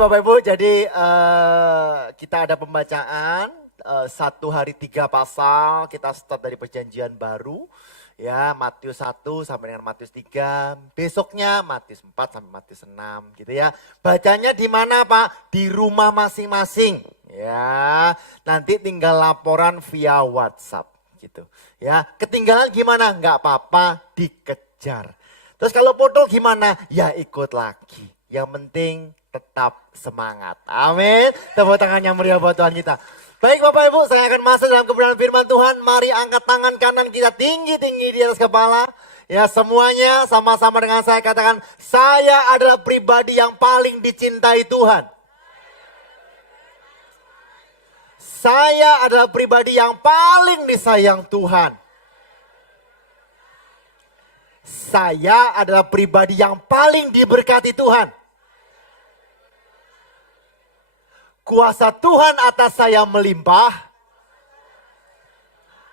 Bapak Ibu, jadi kita ada pembacaan 1 hari 3 pasal, kita start dari perjanjian baru. Ya, Matius 1 sampai dengan Matius 3, besoknya Matius 4 sampai Matius 6 gitu ya. Bacanya di mana Pak? Di rumah masing-masing. Ya, nanti tinggal laporan via WhatsApp gitu. Ya, ketinggalan gimana? Enggak apa-apa, dikejar. Terus kalau foto gimana? Ya ikut lagi. Yang penting tetap semangat. Amin. Tepuk tangan yang meriah buat Tuhan kita. Baik Bapak Ibu, saya akan masuk dalam kebenaran firman Tuhan. Mari angkat tangan kanan kita tinggi-tinggi di atas kepala. Ya semuanya sama-sama dengan saya katakan, saya adalah pribadi yang paling dicintai Tuhan. Saya adalah pribadi yang paling disayang Tuhan. Saya adalah pribadi yang paling diberkati Tuhan. Kuasa Tuhan atas saya melimpah.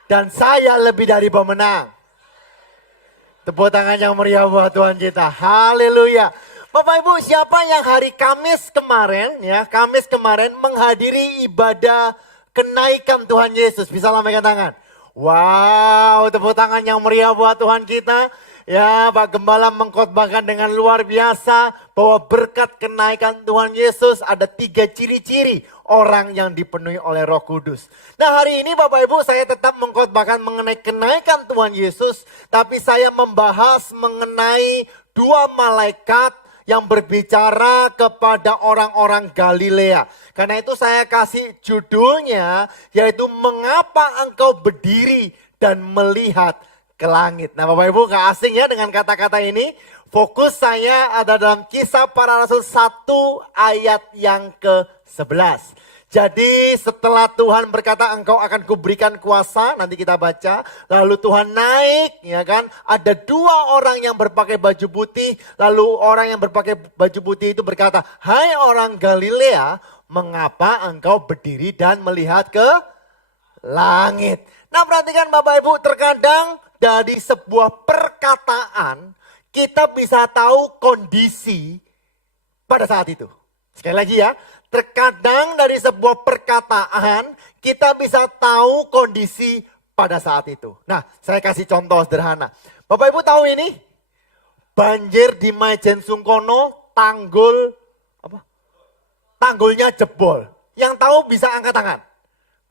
Dan saya lebih dari pemenang. Tepuk tangan yang meriah buat Tuhan kita. Haleluya. Bapak Ibu, siapa yang hari Kamis kemarin menghadiri ibadah kenaikan Tuhan Yesus? Bisa lambaikan tangan. Wow, tepuk tangan yang meriah buat Tuhan kita. Ya, Pak Gembala mengkhotbahkan dengan luar biasa bahwa berkat kenaikan Tuhan Yesus ada 3 ciri-ciri orang yang dipenuhi oleh Roh Kudus. Nah, hari ini Bapak Ibu saya tetap mengkhotbahkan mengenai kenaikan Tuhan Yesus, tapi saya membahas mengenai 2 malaikat yang berbicara kepada orang-orang Galilea. Karena itu saya kasih judulnya yaitu mengapa engkau berdiri dan melihat ke langit. Nah Bapak Ibu gak asing ya dengan kata-kata ini. Fokus saya ada dalam Kisah Para Rasul 1 ayat yang ke-11. Jadi setelah Tuhan berkata engkau akan kuberikan kuasa, nanti kita baca. Lalu Tuhan naik, ya kan. Ada 2 orang yang berpakai baju putih. Lalu orang yang berpakai baju putih itu berkata, hai orang Galilea, mengapa engkau berdiri dan melihat ke langit? Nah perhatikan Bapak Ibu, terkadang dari sebuah perkataan kita bisa tahu kondisi pada saat itu. Sekali lagi ya, terkadang dari sebuah perkataan kita bisa tahu kondisi pada saat itu. Nah, saya kasih contoh sederhana. Bapak Ibu tahu ini? Banjir di Maijen Sungkono, tanggulnya jebol. Yang tahu bisa angkat tangan.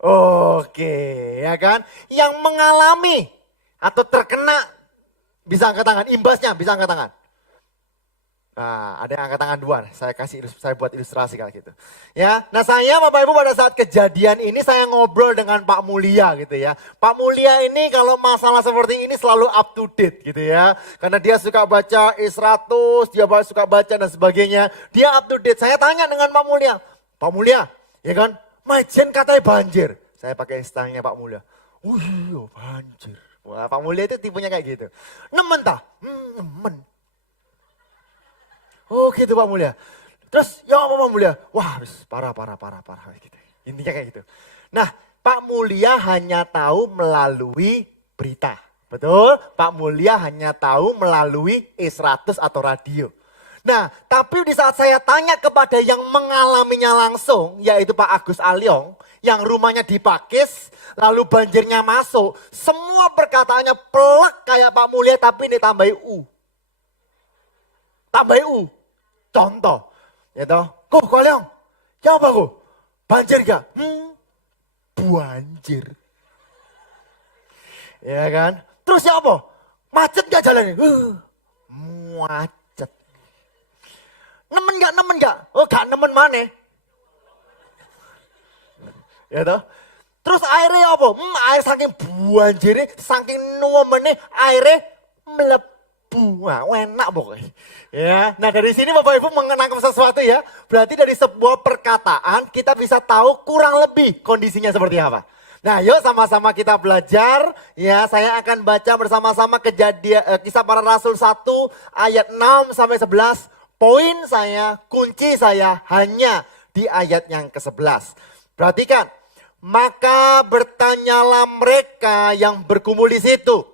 Oke, ya kan? Yang mengalami atau terkena bisa angkat tangan, imbasnya bisa angkat tangan. Nah, ada yang angkat tangan 2. Saya buat ilustrasi kayak gitu. Ya, nah saya Bapak Ibu pada saat kejadian ini saya ngobrol dengan Pak Mulia gitu ya. Pak Mulia ini kalau masalah seperti ini selalu up to date gitu ya. Karena dia suka baca I100, dia suka baca dan sebagainya. Dia up to date. Saya tanya dengan Pak Mulia, ya kan? Maijen katanya banjir. Saya pakai stangnya Pak Mulia. Iya banjir. Wah, Pak Mulia itu tipenya kayak gitu. Nemen tah? Nemen. Oh gitu Pak Mulia. Terus ya apa Pak Mulia? Wah parah gitu. Intinya kayak gitu. Nah Pak Mulia hanya tahu melalui berita. Betul? Pak Mulia hanya tahu melalui I100 atau radio. Nah tapi di saat saya tanya kepada yang mengalaminya langsung, yaitu Pak Agus Alyong, yang rumahnya di Pakis, lalu banjirnya masuk, semua perkataannya pelak kayak Pak Mulia tapi ini tambahin U. Contoh, ya toh, kok Alyong, ya apa kok? Banjir gak? Banjir. Ya kan? Terus ya apa? Macet gak jalannya? Macet. Nemen gak? Oh gak nemen mana? Ya toh. Terus airnya apa? Air saking banjirnya, saking nuwemene airnya melebu. Wah, enak pokoknya. Ya. Nah, dari sini Bapak Ibu mengenangkan sesuatu ya. Berarti dari sebuah perkataan kita bisa tahu kurang lebih kondisinya seperti apa. Nah, yuk sama-sama kita belajar. Ya, saya akan baca bersama-sama kejadian Kisah Para Rasul 1 ayat 6 sampai 11. Poin saya, kunci saya hanya di ayat yang ke-11. Perhatikan, maka bertanyalah mereka yang berkumpul di situ,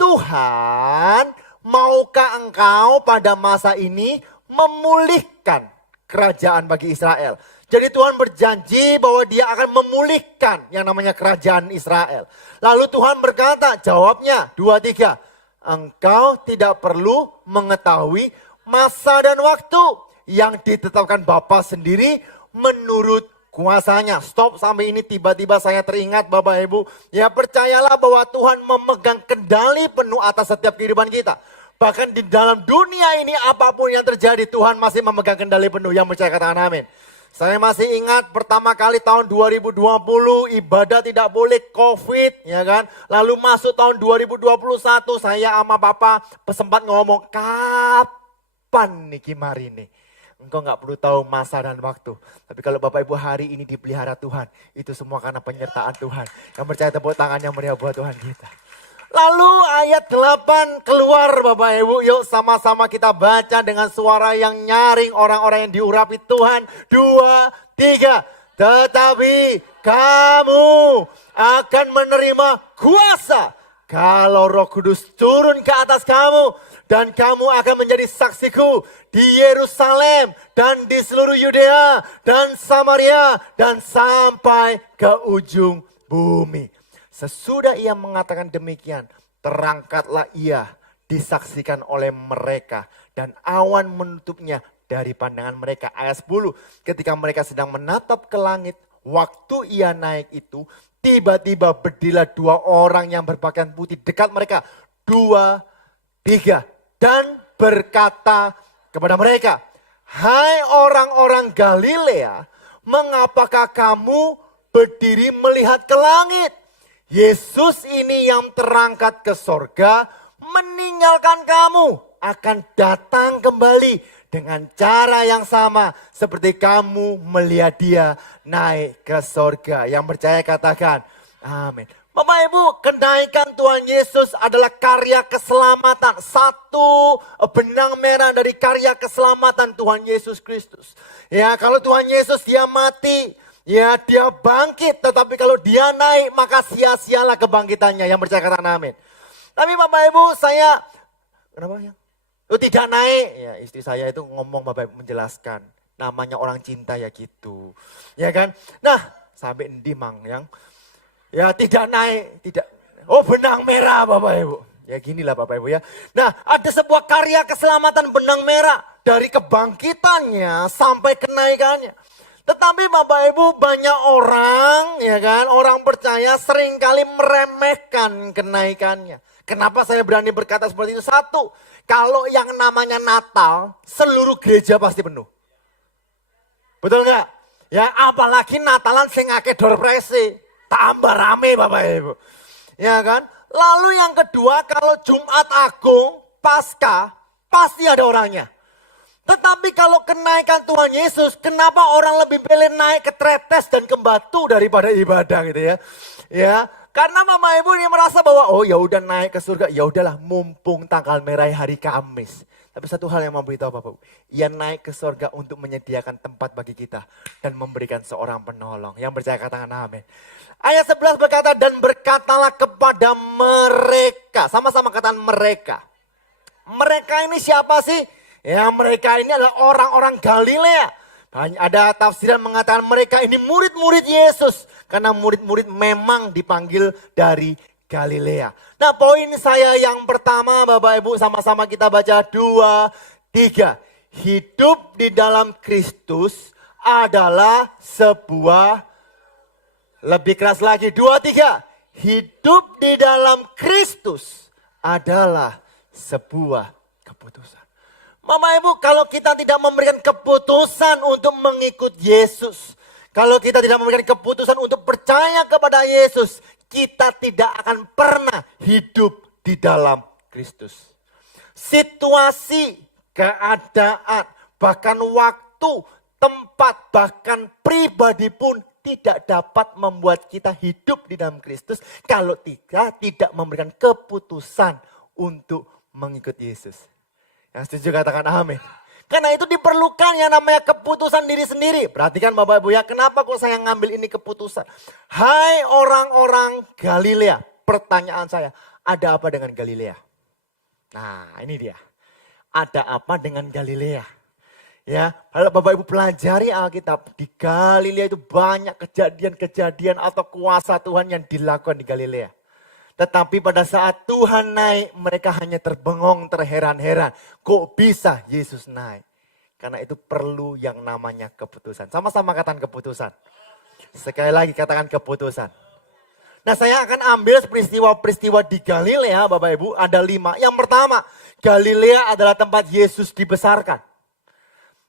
Tuhan, maukah engkau pada masa ini memulihkan kerajaan bagi Israel. Jadi Tuhan berjanji bahwa dia akan memulihkan yang namanya kerajaan Israel. Lalu Tuhan berkata, jawabnya 2-3. Engkau tidak perlu mengetahui masa dan waktu yang ditetapkan Bapa sendiri menurut kuasanya. Stop sampai ini tiba-tiba saya teringat Bapak Ibu. Ya percayalah bahwa Tuhan memegang kendali penuh atas setiap kehidupan kita. Bahkan di dalam dunia ini apapun yang terjadi Tuhan masih memegang kendali penuh. Yang percaya katakan amin. Saya masih ingat pertama kali tahun 2020 ibadah tidak boleh COVID, ya kan. Lalu masuk tahun 2021 saya sama Papa sempat ngomong, kapan nih mari nih? Engkau gak perlu tahu masa dan waktu. Tapi kalau Bapak Ibu hari ini dipelihara Tuhan, itu semua karena penyertaan Tuhan. Yang percaya tepuk tangan yang meriah buat Tuhan kita. Lalu ayat 8 keluar Bapak Ibu, yuk sama-sama kita baca dengan suara yang nyaring orang-orang yang diurapi Tuhan. 2, 3. Tetapi kamu akan menerima kuasa kalau Roh Kudus turun ke atas kamu. Dan kamu akan menjadi saksiku di Yerusalem dan di seluruh Yudea dan Samaria dan sampai ke ujung bumi. Sesudah ia mengatakan demikian, terangkatlah ia disaksikan oleh mereka dan awan menutupnya dari pandangan mereka. Ayat 10, ketika mereka sedang menatap ke langit, waktu ia naik itu, tiba-tiba berdirilah 2 orang yang berpakaian putih dekat mereka. 2, 3, dan berkata kepada mereka, hai orang-orang Galilea, mengapakah kamu berdiri melihat ke langit? Yesus ini yang terangkat ke sorga meninggalkan kamu akan datang kembali dengan cara yang sama seperti kamu melihat dia naik ke sorga. Yang percaya katakan amin. Bapak Ibu, kenaikan Tuhan Yesus adalah karya keselamatan. Satu benang merah dari karya keselamatan Tuhan Yesus Kristus. Ya, kalau Tuhan Yesus dia mati, ya dia bangkit, tetapi kalau dia naik maka sia-sialah kebangkitannya. Yang percaya katakan amin. Tapi Bapak Ibu saya, kenapa ya? Oh, tidak naik. Ya istri saya itu ngomong Bapak Ibu menjelaskan. Namanya orang cinta ya gitu. Ya kan? Nah sampai endi mang yang. Ya tidak naik, tidak. Oh benang merah Bapak Ibu. Ya ginilah Bapak Ibu ya. Nah ada sebuah karya keselamatan benang merah. Dari kebangkitannya sampai kenaikannya. Tetapi Bapak Ibu banyak orang ya kan, orang percaya seringkali meremehkan kenaikannya. Kenapa saya berani berkata seperti itu? Satu, kalau yang namanya Natal seluruh gereja pasti penuh. Betul nggak? Ya apalagi Natalan sing akeh door prize, tambah rame Bapak Ibu. Ya kan? Lalu yang kedua kalau Jumat Agung, Paskah pasti ada orangnya. Tetapi kalau kenaikan Tuhan Yesus, kenapa orang lebih pilih naik ke tretes dan ke batu daripada ibadah gitu ya? Ya, karena Mama Ibu ini merasa bahwa oh ya udah naik ke surga, ya udahlah mumpung tanggal merah hari Kamis. Tapi satu hal yang mau beritahu Bapak, ia naik ke surga untuk menyediakan tempat bagi kita dan memberikan seorang penolong. Yang percaya katakan amin. Ayat 11 berkata dan berkatalah kepada mereka, sama-sama katakan mereka. Mereka ini siapa sih? Ya mereka ini adalah orang-orang Galilea. Ada tafsiran mengatakan mereka ini murid-murid Yesus. Karena murid-murid memang dipanggil dari Galilea. Nah poin saya yang pertama Bapak Ibu sama-sama kita baca 2, 3. Hidup di dalam Kristus adalah sebuah, lebih keras lagi 2, 3. Hidup di dalam Kristus adalah sebuah keputusan. Mama Ibu, kalau kita tidak memberikan keputusan untuk mengikut Yesus, kalau kita tidak memberikan keputusan untuk percaya kepada Yesus, kita tidak akan pernah hidup di dalam Kristus. Situasi, keadaan, bahkan waktu, tempat, bahkan pribadi pun tidak dapat membuat kita hidup di dalam Kristus kalau kita tidak memberikan keputusan untuk mengikut Yesus. Yang setuju katakan amin. Karena itu diperlukan yang namanya keputusan diri sendiri. Perhatikan Bapak Ibu ya, kenapa kok saya ngambil ini keputusan. Hai orang-orang Galilea, pertanyaan saya, ada apa dengan Galilea? Nah ini dia, ada apa dengan Galilea? Ya, kalau Bapak Ibu pelajari Alkitab, di Galilea itu banyak kejadian-kejadian atau kuasa Tuhan yang dilakukan di Galilea. Tetapi pada saat Tuhan naik, mereka hanya terbengong, terheran-heran. Kok bisa Yesus naik? Karena itu perlu yang namanya keputusan. Sama-sama katakan keputusan. Sekali lagi katakan keputusan. Nah, saya akan ambil peristiwa-peristiwa di Galilea, Bapak Ibu, ada 5. Yang pertama, Galilea adalah tempat Yesus dibesarkan.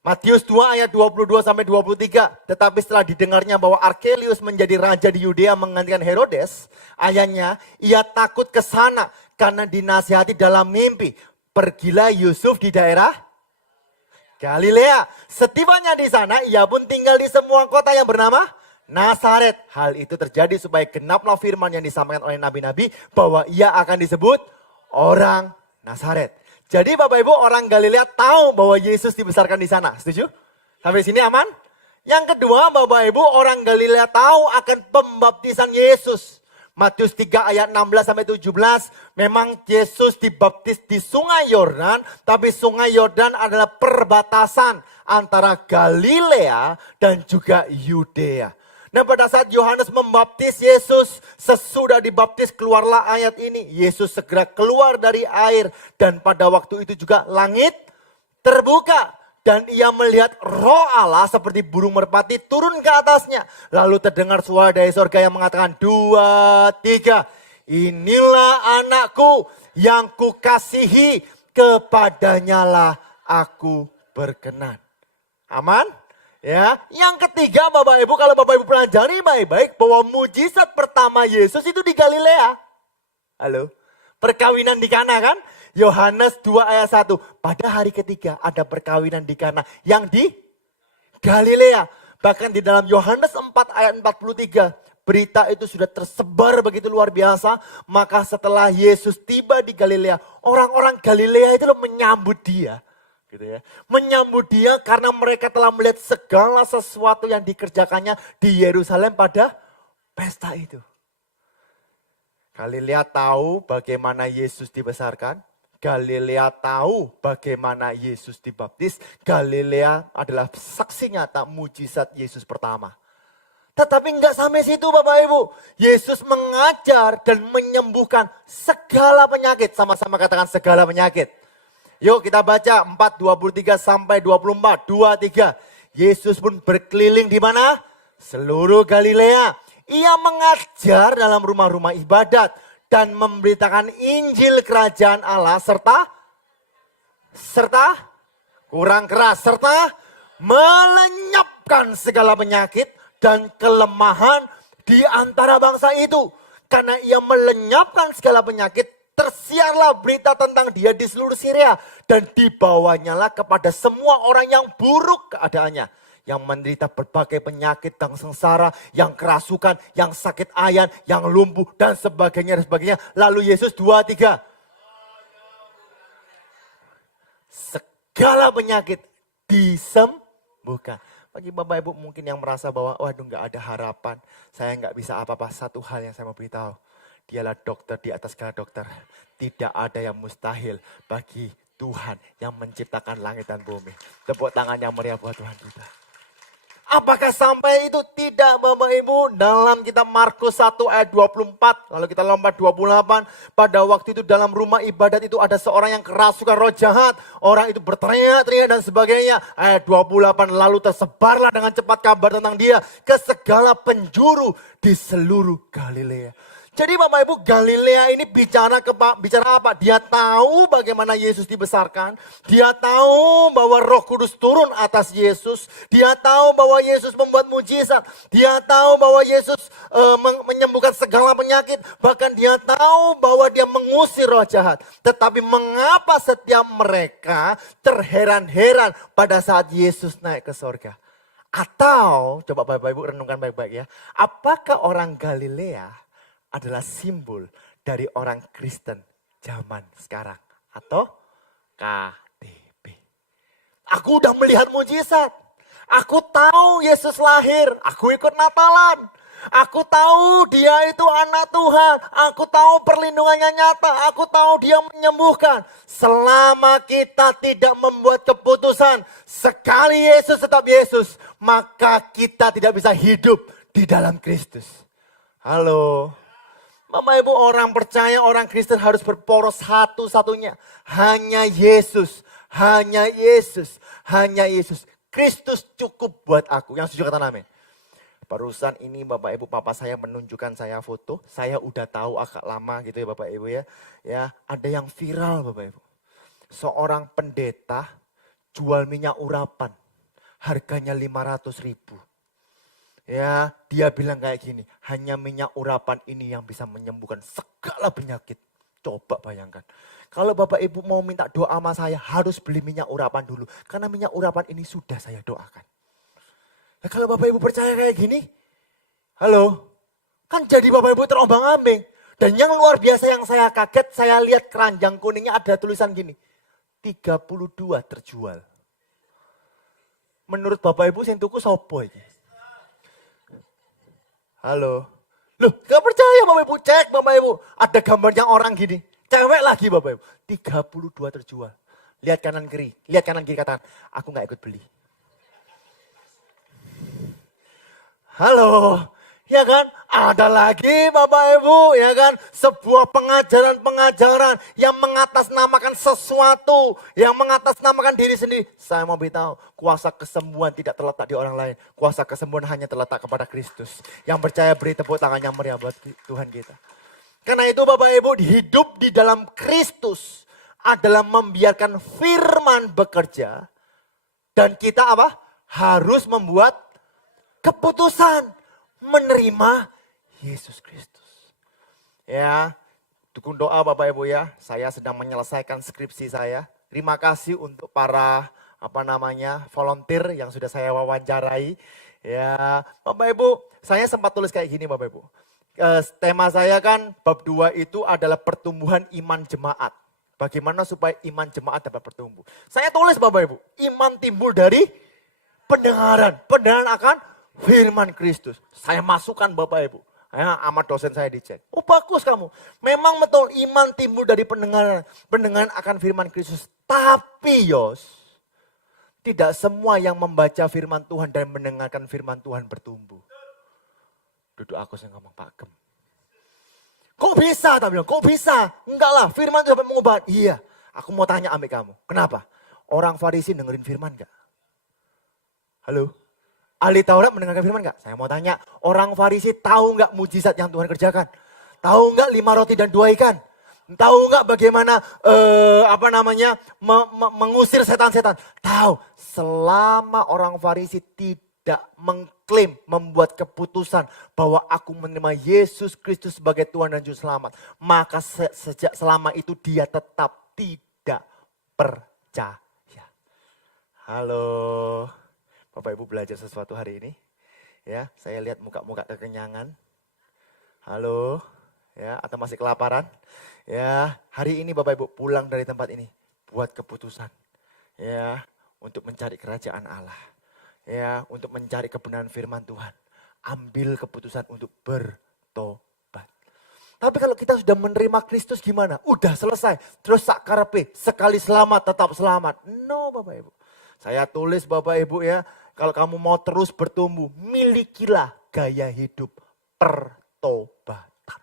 Matius 2 ayat 22 sampai 23. Tetapi setelah didengarnya bahwa Arkelius menjadi raja di Yudea menggantikan Herodes, ayahnya, ia takut ke sana karena dinasihati dalam mimpi. Pergilah Yusuf di daerah Galilea. Setibanya di sana, ia pun tinggal di semua kota yang bernama Nazaret. Hal itu terjadi supaya genaplah firman yang disampaikan oleh nabi-nabi bahwa ia akan disebut orang Nazaret. Jadi Bapak Ibu, orang Galilea tahu bahwa Yesus dibesarkan di sana. Setuju? Sampai sini aman? Yang kedua, Bapak Ibu, orang Galilea tahu akan pembaptisan Yesus. Matius 3 ayat 16 sampai 17, memang Yesus dibaptis di Sungai Yordan, tapi Sungai Yordan adalah perbatasan antara Galilea dan juga Yudea. Nah, pada saat Yohanes membaptis Yesus, sesudah dibaptis keluarlah ayat ini. Yesus segera keluar dari air dan pada waktu itu juga langit terbuka. Dan ia melihat roh Allah seperti burung merpati turun ke atasnya. Lalu terdengar suara dari surga yang mengatakan 2, 3. Inilah anakku yang kukasihi, kepadanyalah aku berkenan. Aman? Ya, yang ketiga Bapak Ibu, kalau Bapak Ibu pelajari baik-baik bahwa mujizat pertama Yesus itu di Galilea. Halo, perkawinan di Kana kan? Yohanes 2 ayat 1, pada hari ketiga ada perkawinan di Kana yang di Galilea. Bahkan di dalam Yohanes 4 ayat 43, berita itu sudah tersebar begitu luar biasa. Maka setelah Yesus tiba di Galilea, orang-orang Galilea itu menyambut dia. Gitu ya. Menyambut dia karena mereka telah melihat segala sesuatu yang dikerjakannya di Yerusalem pada pesta itu. Galilea tahu bagaimana Yesus dibesarkan. Galilea tahu bagaimana Yesus dibaptis. Galilea adalah saksi nyata mujizat Yesus pertama. Tetapi enggak sampai situ Bapak Ibu. Yesus mengajar dan menyembuhkan segala penyakit. Sama-sama katakan segala penyakit. Yuk kita baca 4:23 sampai 24. 2, 3. Yesus pun berkeliling di mana? Seluruh Galilea. Ia mengajar dalam rumah-rumah ibadat dan memberitakan Injil kerajaan Allah serta kurang keras serta melenyapkan segala penyakit dan kelemahan di antara bangsa itu. Karena ia melenyapkan segala penyakit, tersiarlah berita tentang dia di seluruh Syria. Dan dibawanyalah kepada semua orang yang buruk keadaannya. Yang menderita berbagai penyakit dan sengsara, yang kerasukan, yang sakit ayan, yang lumpuh dan sebagainya. Lalu Yesus 2, 3. Segala penyakit disembuhkan. Bagi Bapak Ibu mungkin yang merasa bahwa waduh gak ada harapan. Saya gak bisa apa-apa. Satu hal yang saya mau beritahu. Dialah dokter di atas segala dokter. Tidak ada yang mustahil bagi Tuhan yang menciptakan langit dan bumi. Tepuk tangan yang meriah buat Tuhan kita. Apakah sampai itu? Tidak Bapak Ibu. Dalam kitab Markus 1 ayat 24. Lalu kita lompat 28. Pada waktu itu dalam rumah ibadat itu ada seorang yang kerasukan roh jahat. Orang itu berteriak-teriak dan sebagainya. Ayat 28. Lalu tersebarlah dengan cepat kabar tentang dia ke segala penjuru di seluruh Galilea. Jadi Bapak Ibu, Galilea ini bicara apa? Dia tahu bagaimana Yesus dibesarkan. Dia tahu bahwa Roh Kudus turun atas Yesus. Dia tahu bahwa Yesus membuat mujizat. Dia tahu bahwa Yesus menyembuhkan segala penyakit. Bahkan dia tahu bahwa dia mengusir roh jahat. Tetapi mengapa setiap mereka terheran-heran pada saat Yesus naik ke surga? Atau, coba Bapak Ibu renungkan baik-baik ya. Apakah orang Galilea adalah simbol dari orang Kristen zaman sekarang atau KTP. Aku udah melihat mujizat. Aku tahu Yesus lahir. Aku ikut Natalan. Aku tahu dia itu anak Tuhan. Aku tahu perlindungannya nyata. Aku tahu dia menyembuhkan. Selama kita tidak membuat keputusan, sekali Yesus tetap Yesus, maka kita tidak bisa hidup di dalam Kristus. Halo. Bapak Ibu, orang percaya, orang Kristen harus berporos satu-satunya. Hanya Yesus. Hanya Yesus. Hanya Yesus. Kristus cukup buat aku. Yang setuju kata amin. Barusan ini Bapak Ibu Papa saya menunjukkan saya foto. Saya udah tahu agak lama gitu ya Bapak Ibu ya. Ya, ada yang viral Bapak Ibu. Seorang pendeta jual minyak urapan. Harganya 500.000. Ya, dia bilang kayak gini. Hanya minyak urapan ini yang bisa menyembuhkan segala penyakit. Coba bayangkan. Kalau Bapak Ibu mau minta doa sama saya harus beli minyak urapan dulu. Karena minyak urapan ini sudah saya doakan. Nah, kalau Bapak Ibu percaya kayak gini, halo, kan jadi Bapak Ibu terombang-ambing. Dan yang luar biasa yang saya kaget, saya lihat keranjang kuningnya ada tulisan gini, 32 terjual. Menurut Bapak Ibu yang tuku sopo ini? Halo, loh gak percaya Bapak Ibu, cek Bapak Ibu, ada gambarnya orang gini, cewek lagi Bapak Ibu, 32 terjual. Lihat kanan kiri katakan, aku gak ikut beli. Halo, ya kan? Ada lagi Bapak Ibu, ya kan? Sebuah pengajaran-pengajaran yang mengatasnamakan sesuatu, yang mengatasnamakan diri sendiri. Saya mau beritahu, kuasa kesembuhan tidak terletak di orang lain. Kuasa kesembuhan hanya terletak kepada Kristus. Yang percaya beri tepuk tangan yang meriah buat Tuhan kita. Karena itu Bapak Ibu, hidup di dalam Kristus adalah membiarkan firman bekerja. Dan kita apa? Harus membuat keputusan menerima Yesus Kristus. Ya, dukung doa Bapak Ibu ya. Saya sedang menyelesaikan skripsi saya. Terima kasih untuk para volunteer yang sudah saya wawancarai. Ya, Bapak Ibu, saya sempat tulis kayak gini Bapak Ibu. Tema saya kan bab 2 itu adalah pertumbuhan iman jemaat. Bagaimana supaya iman jemaat dapat bertumbuh. Saya tulis Bapak Ibu, iman timbul dari pendengaran. Pendengaran akan firman Kristus. Saya masukkan Bapak Ibu. Ya, sama dosen saya dicek. Oh bagus kamu. Memang betul iman timbul dari pendengaran. Pendengaran akan firman Kristus. Tapi tidak semua yang membaca firman Tuhan dan mendengarkan firman Tuhan bertumbuh. Duduk aku yang ngomong Pak Gem. Kok bisa? Tak bilang, kok bisa? Enggak lah, firman itu dapat mengubah. Iya, aku mau tanya ambil kamu. Kenapa? Orang Farisi dengerin firman enggak? Halo? Ahli Taurat mendengarkan firman enggak? Saya mau tanya, orang Farisi tahu enggak mujizat yang Tuhan kerjakan? Tahu enggak 5 roti dan 2 ikan? Tahu enggak bagaimana mengusir setan-setan? Tahu. Selama orang Farisi tidak mengklaim, membuat keputusan bahwa aku menerima Yesus Kristus sebagai Tuhan dan Juru Selamat, maka sejak selama itu dia tetap tidak percaya. Halo. Bapak Ibu belajar sesuatu hari ini? Ya, saya lihat muka-muka kekenyangan. Halo, ya, atau masih kelaparan? Ya, hari ini Bapak Ibu pulang dari tempat ini, buat keputusan. Ya, untuk mencari kerajaan Allah. Ya, untuk mencari kebenaran firman Tuhan. Ambil keputusan untuk bertobat. Tapi kalau kita sudah menerima Kristus gimana? Udah selesai, terus sakarape, sekali selamat tetap selamat. No Bapak Ibu. Saya tulis Bapak Ibu ya, kalau kamu mau terus bertumbuh, milikilah gaya hidup pertobatan.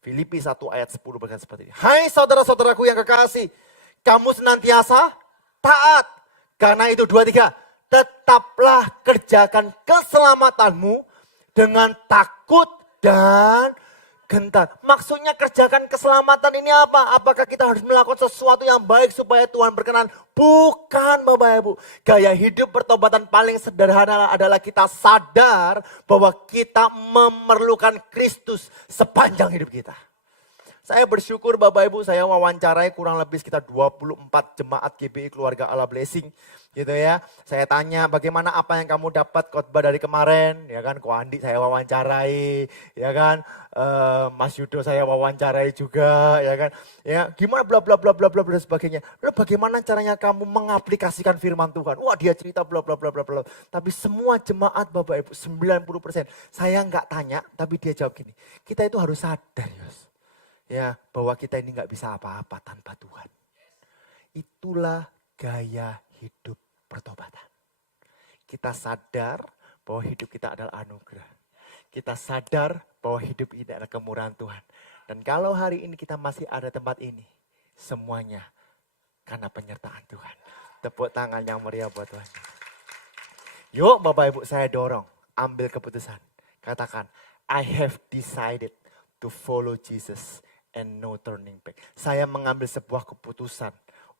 Filipi 1 ayat 10 berkata seperti ini. Hai saudara-saudaraku yang kekasih, kamu senantiasa taat. Karena itu 2-3, tetaplah kerjakan keselamatanmu dengan takut dan gentar. Maksudnya kerjakan keselamatan ini apa? Apakah kita harus melakukan sesuatu yang baik supaya Tuhan berkenan? Bukan Bapak Ibu. Gaya hidup pertobatan paling sederhana adalah kita sadar bahwa kita memerlukan Kristus sepanjang hidup kita. Saya bersyukur Bapak Ibu, saya wawancarai kurang lebih sekitar 24 jemaat GBI Keluarga Allah Blessing. Gitu ya. Saya tanya bagaimana apa yang kamu dapat khotbah dari kemarin, ya kan? Ko Andi saya wawancarai, ya kan? Mas Yudo saya wawancarai juga, ya kan? Ya, gimana bla bla bla bla bla dan sebagainya. Lalu bagaimana caranya kamu mengaplikasikan firman Tuhan? Wah, dia cerita bla bla bla bla bla. Tapi semua jemaat Bapak Ibu 90% saya nggak tanya, tapi dia jawab gini. Kita itu harus sadar, Yos. Ya, bahwa kita ini nggak bisa apa-apa tanpa Tuhan. Itulah gaya hidup pertobatan. Kita sadar bahwa hidup kita adalah anugerah. Kita sadar bahwa hidup ini adalah kemurahan Tuhan. Dan kalau hari ini kita masih ada tempat ini, semuanya karena penyertaan Tuhan. Tepuk tangan yang meriah buat Tuhan. Yuk Bapak Ibu saya dorong, ambil keputusan. Katakan, I have decided to follow Jesus and no turning back. Saya mengambil sebuah keputusan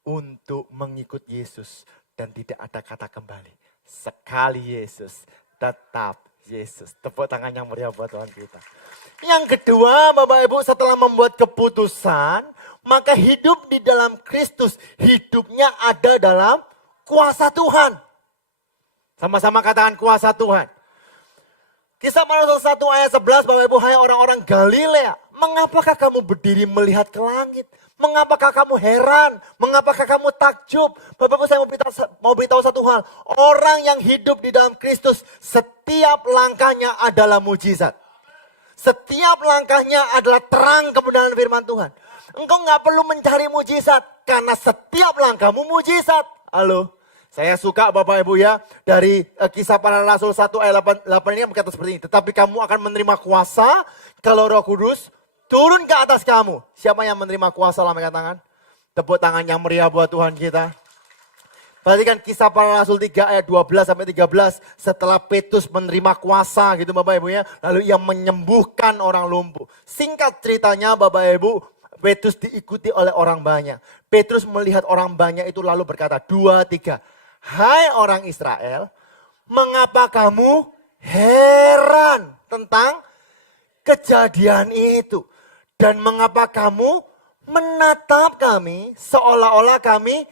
untuk mengikut Yesus dan tidak ada kata kembali. Sekali Yesus, tetap Yesus. Tepuk tangan yang meriah buat Tuhan kita. Yang kedua Bapak Ibu setelah membuat keputusan, maka hidup di dalam Kristus, hidupnya ada dalam kuasa Tuhan. Sama-sama katakan kuasa Tuhan. Kisah para Rasul 1 ayat 11, Bapak Ibu, hai orang-orang Galilea, mengapakah kamu berdiri melihat ke langit? Mengapakah kamu heran? Mengapakah kamu takjub? Bapak Ibu, saya mau beritahu satu hal. Orang yang hidup di dalam Kristus, setiap langkahnya adalah mujizat. Setiap langkahnya adalah terang kebenaran firman Tuhan. Engkau nggak perlu mencari mujizat, karena setiap langkahmu mujizat. Halo. Saya suka Bapak Ibu ya, dari Kisah Para Rasul 1 ayat 8 ini berkata seperti ini. Tetapi kamu akan menerima kuasa kalau Roh Kudus turun ke atas kamu. Siapa yang menerima kuasa? Lambaikan tangan. Tepuk tangan yang meriah buat Tuhan kita. Perhatikan Kisah Para Rasul 3 ayat 12 sampai 13. Setelah Petrus menerima kuasa gitu Bapak Ibu ya. Lalu ia menyembuhkan orang lumpuh. Singkat ceritanya Bapak Ibu, Petrus diikuti oleh orang banyak. Petrus melihat orang banyak itu lalu berkata, 2, 3. Hai orang Israel, mengapa kamu heran tentang kejadian itu? Dan mengapa kamu menatap kami seolah-olah kami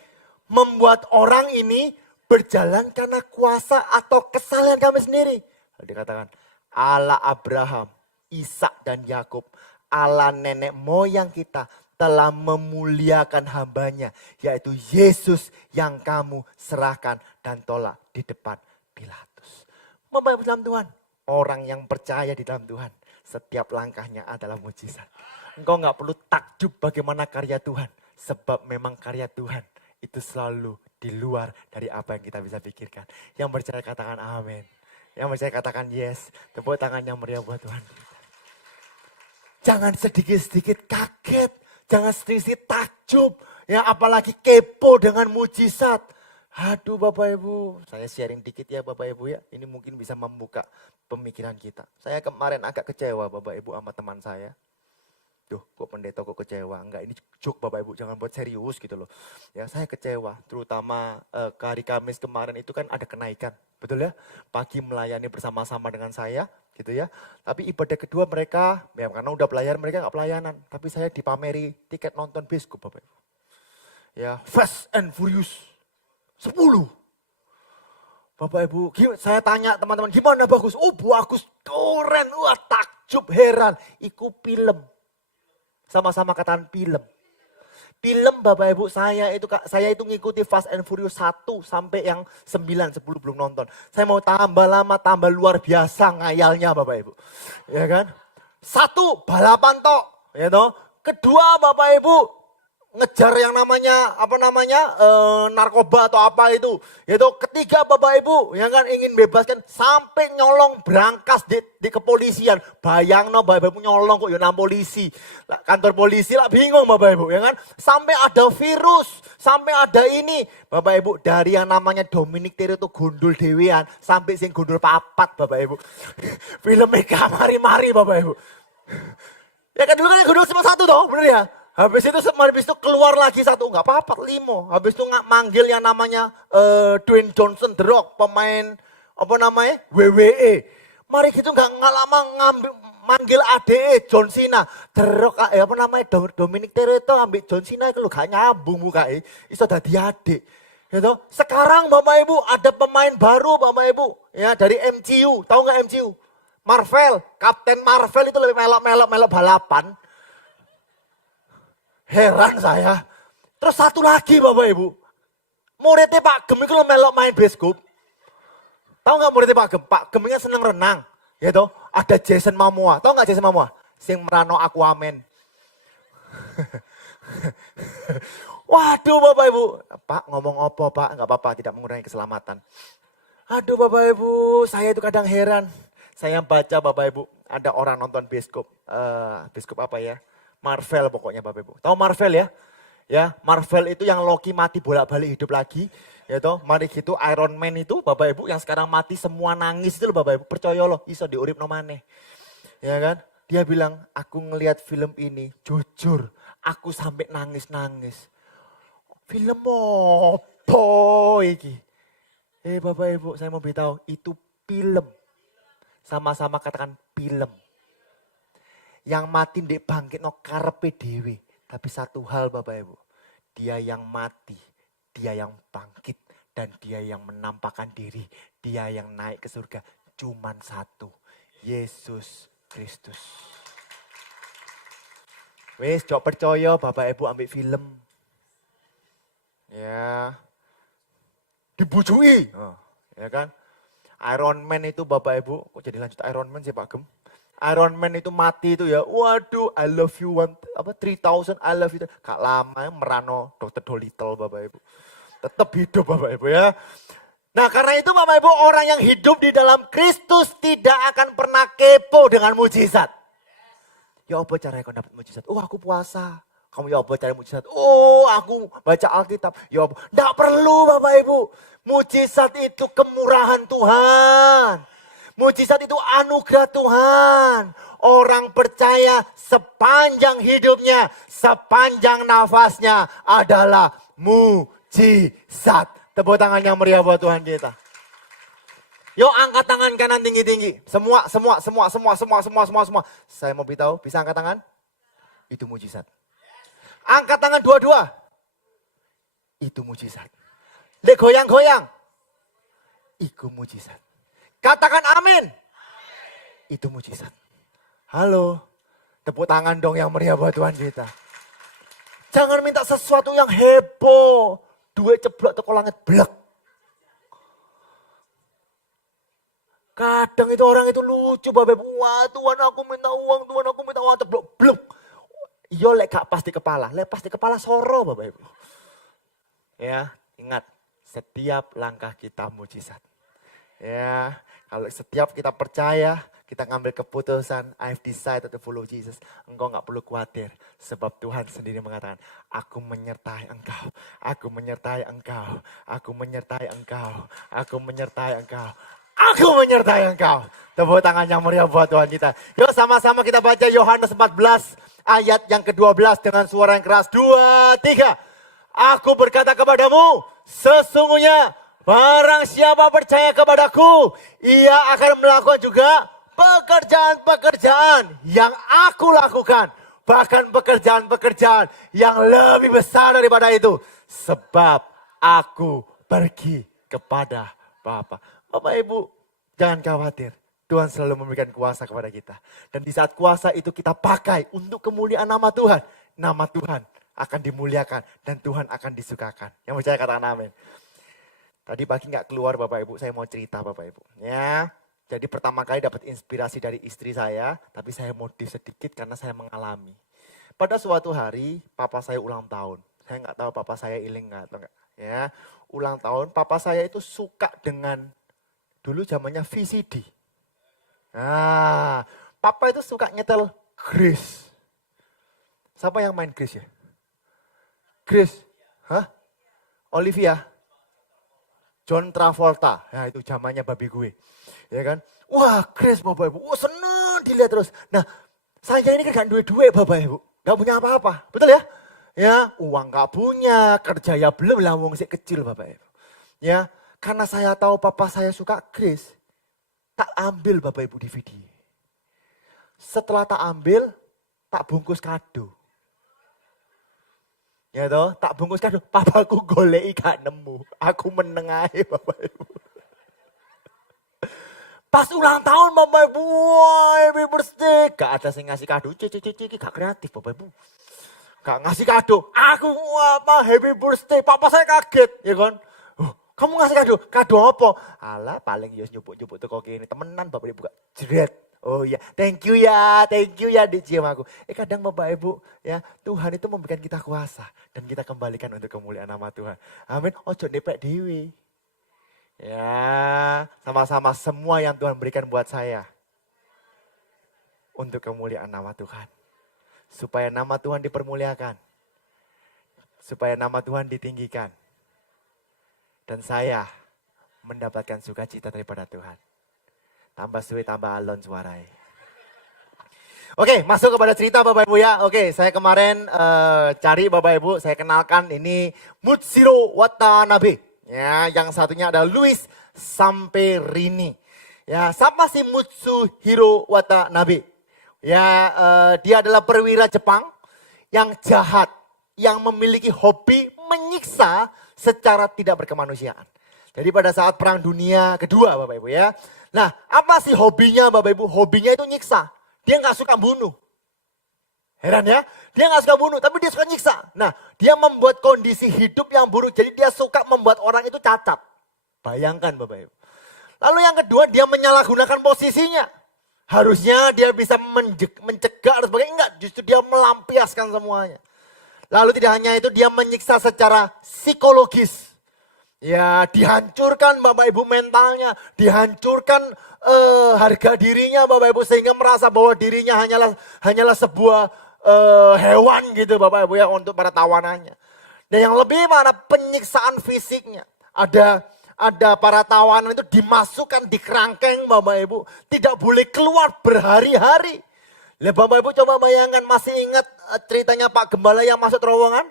membuat orang ini berjalan karena kuasa atau kesalahan kami sendiri? Dikatakan, Allah Abraham, Ishak dan Yakub, Allah nenek moyang kita telah memuliakan hambanya, yaitu Yesus yang kamu serahkan dan tolak di depan Pilatus. Bapak Ibu dalam Tuhan, orang yang percaya di dalam Tuhan, setiap langkahnya adalah mujizat. Engkau nggak perlu takjub bagaimana karya Tuhan, sebab memang karya Tuhan itu selalu di luar dari apa yang kita bisa pikirkan. Yang percaya katakan amin. Yang percaya katakan yes. Tepuk tangan yang meriah buat Tuhan. Jangan sedikit-sedikit kaget. Jangan sedikit takjub, ya apalagi kepo dengan mujizat. Aduh Bapak Ibu, saya sharing dikit ya Bapak Ibu ya. Ini mungkin bisa membuka pemikiran kita. Saya kemarin agak kecewa Bapak Ibu sama teman saya. Duh kok pendeta kok kecewa, enggak ini joke Bapak Ibu, jangan buat serius gitu loh. Ya saya kecewa, terutama hari Kamis kemarin itu kan ada kenaikan, betul ya. Pagi melayani bersama-sama dengan saya gitu ya. Tapi ibadah kedua mereka, ya karena udah pelayanan mereka nggak pelayanan. Tapi saya dipameri tiket nonton biskup Bapak Ibu. Ya Fast and Furious 10. Bapak Ibu, saya tanya teman-teman gimana bagus? Oh bagus, keren, wah takjub, heran. Iku film. Sama-sama katakan film. Film Bapak Ibu saya itu ngikuti Fast and Furious 1 sampai yang 9, 10 belum nonton. Saya mau tambah lama, tambah luar biasa ngayalnya Bapak Ibu. Ya kan? 1, balapan tok. Ya toh. Kedua Bapak Ibu, ngejar yang namanya narkoba atau apa itu. Yaitu ketiga Bapak Ibu yang kan ingin bebaskan sampai nyolong berangkas di kepolisian. Bayang no Bapak Ibu nyolong kok ya nang polisi. Kantor polisi lah bingung Bapak Ibu ya kan. Sampai ada virus, sampai ada ini. Bapak Ibu dari yang namanya Dominic Tero itu gundul dewean sampai sing gundul papat Bapak Ibu. Filmnya kamari-mari Bapak Ibu. Ya kan dulu kan yang gundul cuma 1 toh, bener ya? Habis itu keluar lagi 1, nggak apa-apa 5. Habis itu nggak manggil yang namanya Dwayne Johnson, The Rock, pemain WWE. Mari gitu nggak lama manggil ade John Cena. Terus apa namanya Dominic Toretto ambil John Cena itu gak nyambung mukae. Iso dadi adik. Gitu. Sekarang Bapak Ibu ada pemain baru Bapak Ibu. Ya dari MCU. Tahu gak MCU? Marvel. Kapten Marvel itu lebih melok balapan. Heran saya. Terus satu lagi Bapak Ibu. Muridnya Pak Gem itu melok main bioskop. Tahu gak muridnya Pak Gem? Pak Gemnya seneng renang. Gitu. Ada Jason Momoa. Tahu gak Jason Momoa? Sing merano Aquaman. Waduh Bapak Ibu. Pak ngomong apa Pak? Gak apa-apa, tidak mengurangi keselamatan. Aduh Bapak Ibu, saya itu kadang heran. Saya baca Bapak Ibu, ada orang nonton bioskop. Bioskop apa ya? Marvel pokoknya Bapak Ibu. Tahu Marvel ya? Ya, Marvel itu yang Loki mati bolak-balik hidup lagi. Ya toh, mari gitu Iron Man itu Bapak Ibu yang sekarang mati semua nangis itu loh Bapak Ibu. Percaya loh, iso diuripno maneh. Ya kan? Dia bilang, aku ngelihat film ini jujur, aku sampai nangis-nangis. Film apa iki? Bapak Ibu, saya mau beritahu, itu film. Sama-sama katakan film. Yang mati ndek bangkit no karepe dhewe. Tapi satu hal Bapak Ibu, dia yang mati, dia yang bangkit, dan dia yang menampakkan diri, dia yang naik ke surga. Cuman satu, Yesus Kristus. Wes, jok percaya Bapak Ibu ambil film. Ya, dibujui. Ya kan? Iron Man itu Bapak Ibu, kok jadi lanjut Iron Man sih Pak Gem? Iron Man itu mati itu ya, waduh I love you 3000, I love you. Kak lama ya merano Dr. Dolittle Bapak Ibu. Tetap hidup Bapak Ibu ya. Nah karena itu Bapak Ibu orang yang hidup di dalam Kristus tidak akan pernah kepo dengan mujizat. Ya apa caranya kau dapat mujizat? Oh aku puasa. Kamu ya apa cari mujizat? Oh aku baca Alkitab. Ya apa? Tidak perlu Bapak Ibu. Mujizat itu kemurahan Tuhan. Mujizat itu anugerah Tuhan. Orang percaya sepanjang hidupnya, sepanjang nafasnya adalah mujizat. Tepuk tangan yang meriah buat Tuhan kita. Yuk angkat tangan kanan tinggi-tinggi. Semua. Saya mau beritahu, bisa angkat tangan? Itu mujizat. Angkat tangan dua-dua. Itu mujizat. Lek goyang-goyang. Itu mujizat. Katakan amin. Itu mujizat. Halo. Tepuk tangan dong yang meriah buat Tuhan kita. Jangan minta sesuatu yang heboh. Duit ceblok teko langit blek. Kadang itu orang itu lucu Bapak Ibu. Wah Tuhan aku minta uang, Tuhan aku minta uang. Ceblok blek. Iya lek gak pasti kepala. Lek pasti kepala soro Bapak Ibu. Ya ingat. Setiap langkah kita mujizat. Ya, kalau setiap kita percaya, kita ngambil keputusan, I've decided to follow Jesus. Engkau gak perlu khawatir, sebab Tuhan sendiri mengatakan, aku menyertai engkau, aku menyertai engkau, aku menyertai engkau, aku menyertai engkau, aku menyertai engkau. Tepuk tangan yang meriah buat Tuhan kita. Yuk sama-sama kita baca Yohanes 14, ayat yang ke-12 dengan suara yang keras. 2, 3. Aku berkata kepadamu, sesungguhnya barang siapa percaya kepadaku, ia akan melakukan juga pekerjaan-pekerjaan yang aku lakukan. Bahkan pekerjaan-pekerjaan yang lebih besar daripada itu. Sebab aku pergi kepada Bapa. Bapak Ibu, jangan khawatir. Tuhan selalu memberikan kuasa kepada kita. Dan di saat kuasa itu kita pakai untuk kemuliaan nama Tuhan. Nama Tuhan akan dimuliakan dan Tuhan akan disukakan. Yang percaya katakan amin. Tadi pagi nggak keluar Bapak Ibu, saya mau cerita Bapak Ibu. Ya, jadi pertama kali dapat inspirasi dari istri saya, tapi saya modif sedikit karena saya mengalami. Pada suatu hari, papa saya ulang tahun. Saya nggak tahu papa saya iling nggak atau nggak. Ya, ulang tahun, papa saya itu suka dengan dulu zamannya VCD. Nah, papa itu suka nyetel Grace. Siapa yang main Grace ya? Grace, hah? Olivia? John Travolta, ya itu zamannya babi gue, ya kan? Wah, Grace Bapak Ibu, wah seneng dilihat terus. Nah, saya ini kan gak duit-duit Bapak Ibu, gak punya apa-apa, betul ya? Ya, uang gak punya, kerja ya belum lah, wong sih kecil Bapak Ibu. Ya, karena saya tahu papa saya suka Grace, tak ambil Bapak Ibu DVD. Setelah tak ambil, tak bungkus kado. Ya toh, tak bungkus kado. Papaku goleki gak nemu. Aku meneng ae Bapak Ibu. Pas ulang tahun Bapak Ibu, wah happy birthday. Gak ada yang ngasih kado, cici gak kreatif Bapak Ibu. Gak ngasih kado, aku apa happy birthday, papa saya kaget ya kan. Kamu ngasih kado, kado apa? Alah paling ya nyupuk-nyupuk tuh kok ini temenan Bapak Ibu gak jeret. Oh iya, thank you ya dicium aku. Kadang Bapak Ibu ya, Tuhan itu memberikan kita kuasa dan kita kembalikan untuk kemuliaan nama Tuhan. Amin. Ojo nepek dewi. Ya, sama-sama semua yang Tuhan berikan buat saya. Untuk kemuliaan nama Tuhan. Supaya nama Tuhan dipermuliakan. Supaya nama Tuhan ditinggikan. Dan saya mendapatkan sukacita daripada Tuhan. Tambah suwe, tambah alon suarai. Oke, masuk kepada cerita Bapak Ibu ya. Oke, saya kemarin cari Bapak Ibu, saya kenalkan ini Mutsuro Watanabe. Ya, yang satunya ada Luis Samperini. Ya, siapa sih Mutsuhiro Watanabe? Ya, dia adalah perwira Jepang yang jahat, yang memiliki hobi menyiksa secara tidak berkemanusiaan. Jadi pada saat Perang Dunia Kedua Bapak Ibu ya. Nah, apa sih hobinya Bapak Ibu? Hobinya itu nyiksa. Dia nggak suka bunuh. Heran ya, dia nggak suka bunuh, tapi dia suka nyiksa. Nah, dia membuat kondisi hidup yang buruk, jadi dia suka membuat orang itu cacat. Bayangkan Bapak Ibu. Lalu yang kedua, dia menyalahgunakan posisinya. Harusnya dia bisa mencegah dan sebagainya, enggak, justru dia melampiaskan semuanya. Lalu tidak hanya itu, dia menyiksa secara psikologis. Ya, dihancurkan Bapak Ibu mentalnya, dihancurkan harga dirinya Bapak Ibu sehingga merasa bahwa dirinya hanyalah sebuah hewan gitu Bapak Ibu ya untuk para tawanannya. Dan yang lebih mana penyiksaan fisiknya. Ada para tawanan itu dimasukkan di kerangkeng Bapak Ibu, tidak boleh keluar berhari-hari. Lihat Bapak Ibu coba bayangkan, masih ingat ceritanya Pak Gembala yang masuk terowongan?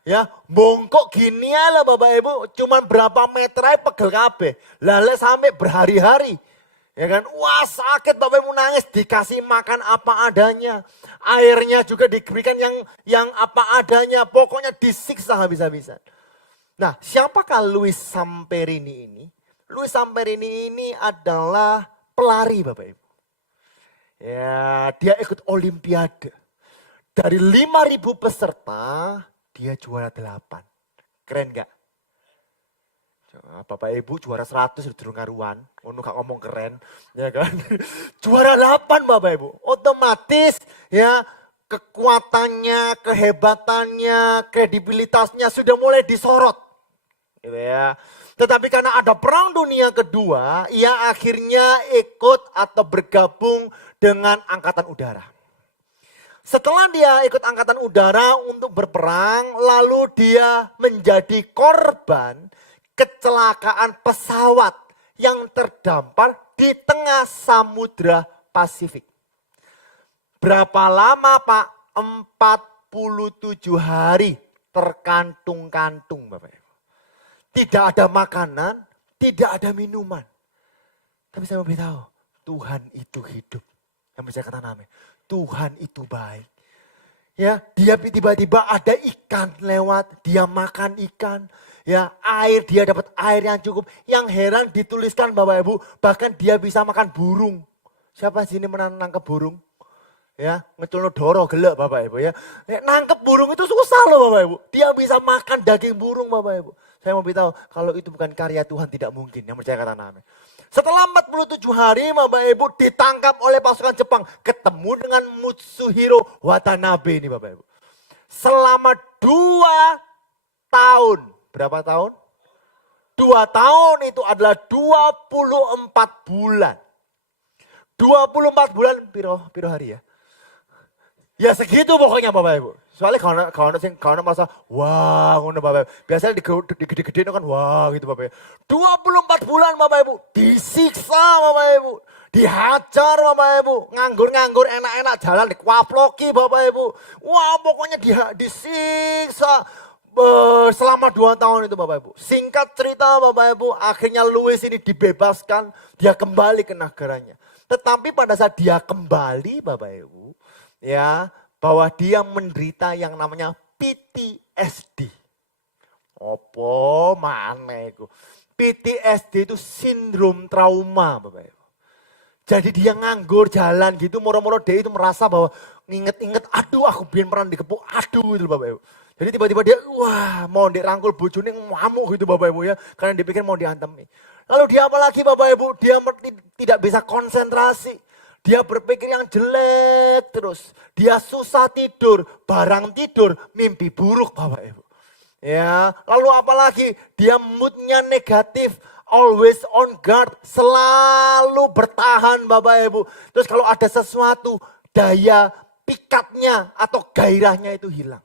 Ya, bongkok gini lah Bapak Ibu, cuman berapa meter aja pegel kabeh. Lalu sampai berhari-hari. Ya kan, wah sakit Bapak Ibu, nangis, dikasih makan apa adanya. Airnya juga diberikan yang apa adanya, pokoknya disiksa habis-habisan. Nah, siapakah Luis Samperini ini? Luis Samperini ini adalah pelari Bapak Ibu. Ya, dia ikut Olimpiade. Dari 5.000 peserta, dia juara 8. Keren gak? Bapak Ibu juara 100 udah durung karuan. Ngono gak ngomong keren, ya kan? Juara 8 Bapak Ibu. Otomatis ya kekuatannya, kehebatannya, kredibilitasnya sudah mulai disorot. Gitu ya. Tetapi karena ada Perang Dunia Kedua, ia akhirnya ikut atau bergabung dengan Angkatan Udara. Setelah dia ikut Angkatan Udara untuk berperang, lalu dia menjadi korban kecelakaan pesawat yang terdampar di tengah Samudra Pasifik. Berapa lama Pak? 47 hari terkantung-kantung Bapak Ibu. Tidak ada makanan, tidak ada minuman. Tapi saya mau beritahu, Tuhan itu hidup. Yang bisa kata namanya, Tuhan itu baik. Ya, dia tiba-tiba ada ikan lewat, dia makan ikan. Ya, air, dia dapat air yang cukup. Yang heran dituliskan Bapak Ibu, bahkan dia bisa makan burung. Siapa sini menangkap burung? Ya, ngeculno doro gelek Bapak Ibu ya. Nangkep burung itu susah loh Bapak Ibu. Dia bisa makan daging burung Bapak Ibu. Saya mau beritahu, kalau itu bukan karya Tuhan tidak mungkin. Yang percaya kata namanya. Setelah 47 hari Bapak Ibu ditangkap oleh pasukan Jepang. Ketemu dengan Mutsuhiro Watanabe ini Bapak Ibu. Selama 2 tahun. Berapa tahun? 2 tahun itu adalah 24 bulan. 24 bulan piro hari ya? Ya segitu pokoknya Bapak Ibu. Soalnya kalau masa wah ngono Bapak Ibu. Biasanya digede-gede kan wah gitu Bapak Ibu. 24 bulan Bapak Ibu disiksa Bapak Ibu. Dihajar Bapak Ibu. Nganggur-nganggur enak-enak jalan dikuaploki Bapak Ibu. Wah pokoknya disiksa selama 2 tahun itu Bapak Ibu. Singkat cerita Bapak Ibu, akhirnya Luis ini dibebaskan. Dia kembali ke negaranya. Tetapi pada saat dia kembali Bapak Ibu, ya, bahwa dia menderita yang namanya PTSD. Opo mana itu? PTSD itu sindrom trauma Bapak Ibu. Jadi dia nganggur jalan gitu, moro-moro dia itu merasa bahwa nginget-inget, aduh aku biar pernah dikepuk, aduh gitu Bapak Ibu. Jadi tiba-tiba dia, wah mau dirangkul bojone ngamuk gitu Bapak Ibu ya, karena dipikir mau diantemi. Lalu dia apa lagi Bapak Ibu, dia tidak bisa konsentrasi. Dia berpikir yang jelek terus, dia susah tidur, barang tidur, mimpi buruk Bapak Ibu. Ya, lalu apalagi dia moodnya negatif, always on guard, selalu bertahan Bapak Ibu. Terus kalau ada sesuatu, daya pikatnya atau gairahnya itu hilang.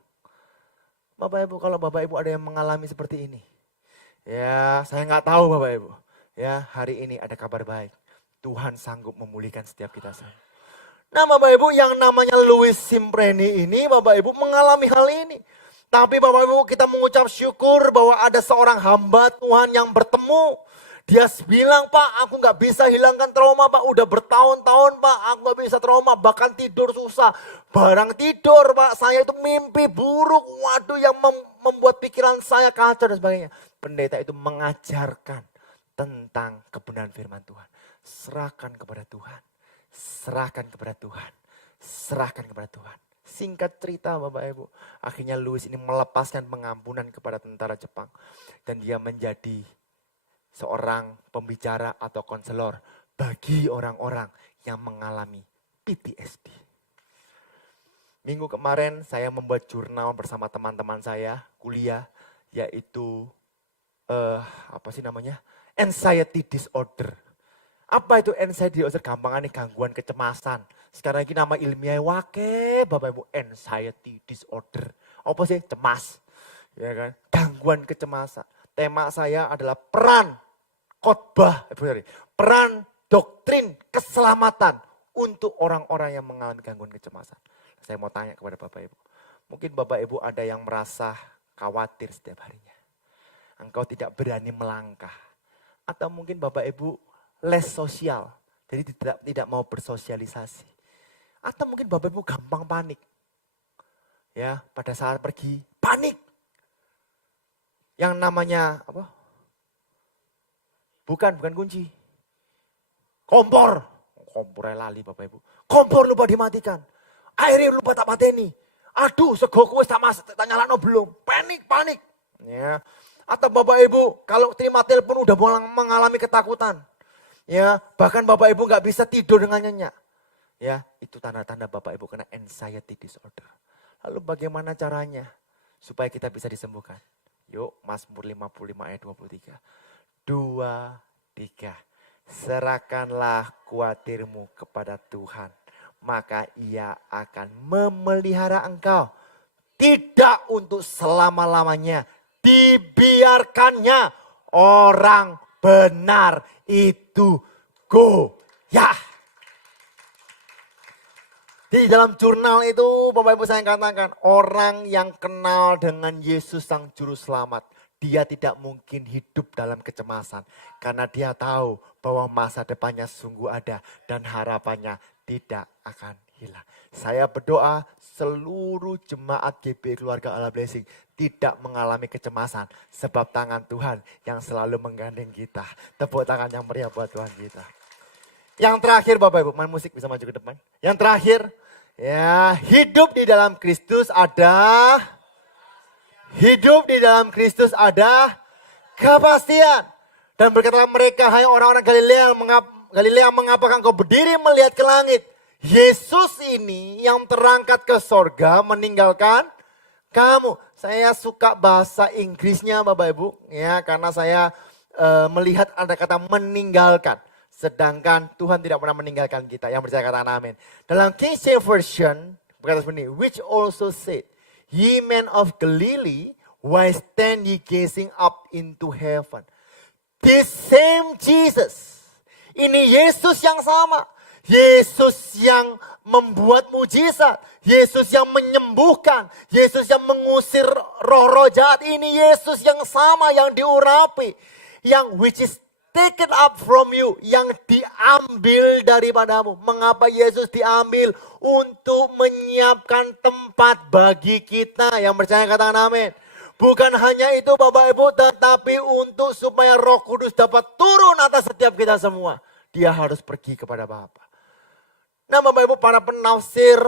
Bapak Ibu, kalau Bapak Ibu ada yang mengalami seperti ini, ya saya nggak tahu Bapak Ibu. Ya, hari ini ada kabar baik, Tuhan sanggup memulihkan setiap kita semua. Nah Bapak Ibu, yang namanya Louis Simpreni ini Bapak Ibu mengalami hal ini. Tapi Bapak Ibu kita mengucap syukur bahwa ada seorang hamba Tuhan yang bertemu. Dia bilang, Pak aku gak bisa hilangkan trauma Pak. Udah bertahun-tahun Pak aku gak bisa trauma. Bahkan tidur susah. Barang tidur Pak, saya itu mimpi buruk. Waduh yang membuat pikiran saya kacau dan sebagainya. Pendeta itu mengajarkan tentang kebenaran firman Tuhan. Serahkan kepada Tuhan. Serahkan kepada Tuhan. Serahkan kepada Tuhan. Singkat cerita Bapak Ibu, akhirnya Louis ini melepaskan pengampunan kepada tentara Jepang. Dan dia menjadi seorang pembicara atau konselor bagi orang-orang yang mengalami PTSD. Minggu kemarin saya membuat jurnal bersama teman-teman saya kuliah, yaitu anxiety disorder. Apa itu anxiety disorder? Gampangannya gangguan kecemasan. Sekarang ini nama ilmiah wake Bapak Ibu, anxiety disorder. Apa sih? Cemas. Ya kan? Gangguan kecemasan. Tema saya adalah peran doktrin keselamatan untuk orang-orang yang mengalami gangguan kecemasan. Saya mau tanya kepada Bapak Ibu. Mungkin Bapak Ibu ada yang merasa khawatir setiap harinya. Engkau tidak berani melangkah. Atau mungkin Bapak Ibu less sosial. Jadi tidak mau bersosialisasi. Atau mungkin Bapak Ibu gampang panik. Ya, pada saat pergi panik. Yang namanya apa? Bukan kunci. Kompor lali Bapak Ibu. Kompor lupa dimatikan. Airnya lupa tak mateni. Aduh, segoku wis tak nyalano belum. Panik. Ya. Atau Bapak Ibu kalau terima telepon udah mengalami ketakutan. Ya, bahkan Bapak Ibu nggak bisa tidur dengan nyenyak. Ya, itu tanda-tanda Bapak Ibu kena anxiety disorder. Lalu bagaimana caranya supaya kita bisa disembuhkan? Yuk, Mazmur 55 ayat 23. 2, 3. Serahkanlah khawatirmu kepada Tuhan, maka Ia akan memelihara engkau. Tidak untuk selama-lamanya, dibiarkannya orang benar itu goyah. Di dalam jurnal itu Bapak Ibu saya katakan, orang yang kenal dengan Yesus Sang Juru Selamat, dia tidak mungkin hidup dalam kecemasan. Karena dia tahu bahwa masa depannya sungguh ada dan harapannya tidak akan hilang. Saya berdoa seluruh jemaat GBI Keluarga Allah Blessing tidak mengalami kecemasan. Sebab tangan Tuhan yang selalu menggandeng kita. Tepuk tangan yang meriah buat Tuhan kita. Yang terakhir Bapak Ibu, main musik bisa maju ke depan. Yang terakhir, ya hidup di dalam Kristus ada kepastian. Dan berkatalah mereka, hai orang-orang Galilea, mengapa engkau berdiri melihat ke langit? Yesus ini yang terangkat ke sorga meninggalkan kamu. Saya suka bahasa Inggrisnya Bapak Ibu, ya karena saya melihat ada kata meninggalkan. Sedangkan Tuhan tidak pernah meninggalkan kita. Yang percaya katakan amin. Dalam King James Version berkata seperti ini, which also said, ye men of Galilee, why stand ye gazing up into heaven? This same Jesus. Ini Yesus yang sama. Yesus yang membuat mujizat. Yesus yang menyembuhkan. Yesus yang mengusir roh-roh jahat. Ini Yesus yang sama yang diurapi. Yang which is taken up from you, yang diambil daripadamu. Mengapa Yesus diambil? Untuk menyiapkan tempat bagi kita. Yang percaya katakan amin. Bukan hanya itu Bapak Ibu, tetapi untuk supaya Roh Kudus dapat turun atas setiap kita semua. Dia harus pergi kepada Bapa. Nah Bapak Ibu, para penafsir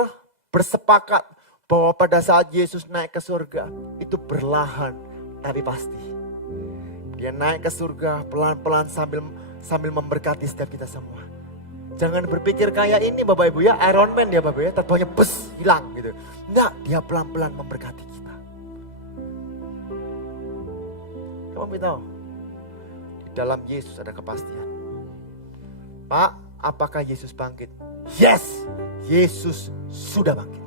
bersepakat bahwa pada saat Yesus naik ke surga, itu perlahan tapi pasti. Dia naik ke surga pelan-pelan sambil memberkati setiap kita semua. Jangan berpikir kayak ini Bapak Ibu ya, Iron Man ya Bapak Ibu ya, terbangnya bes, hilang gitu. Enggak, dia pelan-pelan memberkati kita. Kamu tahu, di dalam Yesus ada kepastian. Pak, apakah Yesus bangkit? Yes, Yesus sudah bangkit.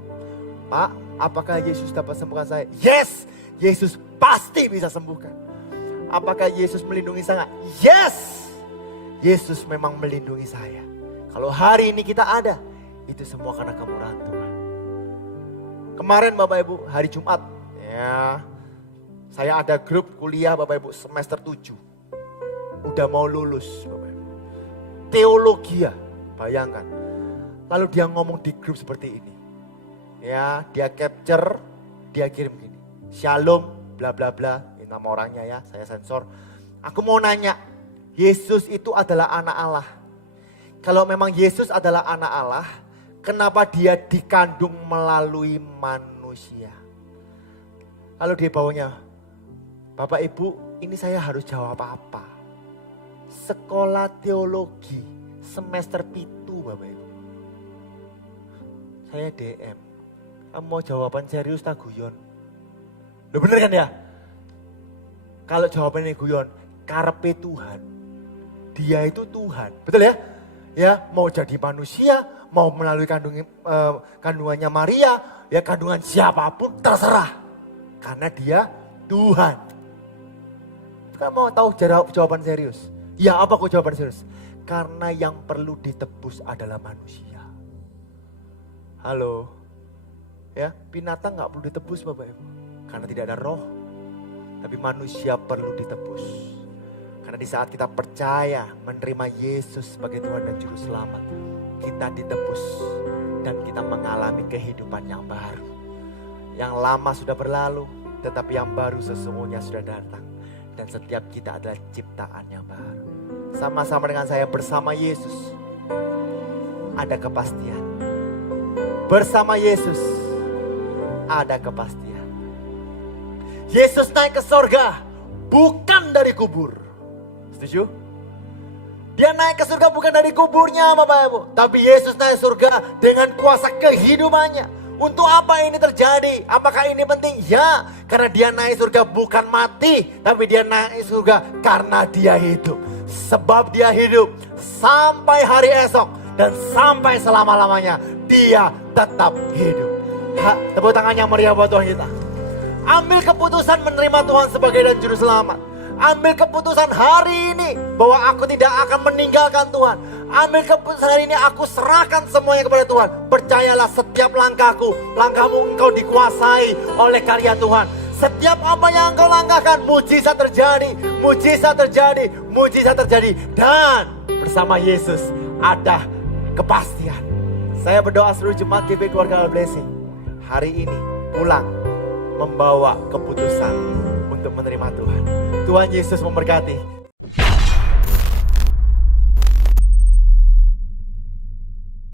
Pak, apakah Yesus dapat sembuhkan saya? Yes, Yesus pasti bisa sembuhkan. Apakah Yesus melindungi saya? Yes, Yesus memang melindungi saya. Kalau hari ini kita ada, itu semua karena kemurahan Tuhan. Kemarin Bapak Ibu, hari Jumat, ya, saya ada grup kuliah Bapak Ibu semester 7. Udah mau lulus Bapak Ibu. Teologia, bayangkan. Lalu dia ngomong di grup seperti ini. Ya, dia capture, dia kirim gini. Shalom, bla bla bla. Ini nama orangnya ya, saya sensor. Aku mau nanya, Yesus itu adalah anak Allah. Kalau memang Yesus adalah anak Allah, kenapa dia dikandung melalui manusia? Lalu dia bawanya, Bapak Ibu, ini saya harus jawab apa? Sekolah teologi semester 7 Bapak Ibu. Saya DM. Kamu mau jawaban serius tak guyon? Loh bener kan ya? Kalau jawabannya guyon, karepe Tuhan. Dia itu Tuhan. Betul ya? Ya, mau jadi manusia, mau melalui kandungannya Maria, ya kandungan siapapun terserah. Karena dia Tuhan. Kamu mau tahu jawaban serius? Ya apa kok jawaban serius? Karena yang perlu ditebus adalah manusia. Halo? Ya, binatang gak perlu ditebus Bapak Ibu. Karena tidak ada roh. Tapi manusia perlu ditebus. Karena di saat kita percaya menerima Yesus sebagai Tuhan dan Juru Selamat, kita ditebus dan kita mengalami kehidupan yang baru. Yang lama sudah berlalu, tetapi yang baru sesungguhnya sudah datang. Dan setiap kita adalah ciptaan yang baru. Sama-sama dengan saya bersama Yesus, ada kepastian. Bersama Yesus, ada kepastian. Yesus naik ke surga, bukan dari kubur. Setuju? Dia naik ke surga bukan dari kuburnya Bapak Ibu. Tapi Yesus naik surga dengan kuasa kehidupannya. Untuk apa ini terjadi? Apakah ini penting? Ya, karena dia naik surga bukan mati. Tapi dia naik surga karena dia hidup. Sebab dia hidup sampai hari esok. Dan sampai selama-lamanya dia tetap hidup. Tepuk tangan yang meriah buat Tuhan kita. Ambil keputusan menerima Tuhan sebagai dan Juru Selamat. Ambil keputusan hari ini bahwa aku tidak akan meninggalkan Tuhan. Ambil keputusan hari ini, aku serahkan semuanya kepada Tuhan. Percayalah setiap langkahku, langkahmu engkau dikuasai oleh karya Tuhan. Setiap apa yang engkau langkahkan, mujizat terjadi, mujizat terjadi, mujizat terjadi. Dan bersama Yesus ada kepastian. Saya berdoa seluruh jemaat GP Keluarga Allah Blessing hari ini pulang membawa keputusan untuk menerima Tuhan. Tuhan Yesus memberkati.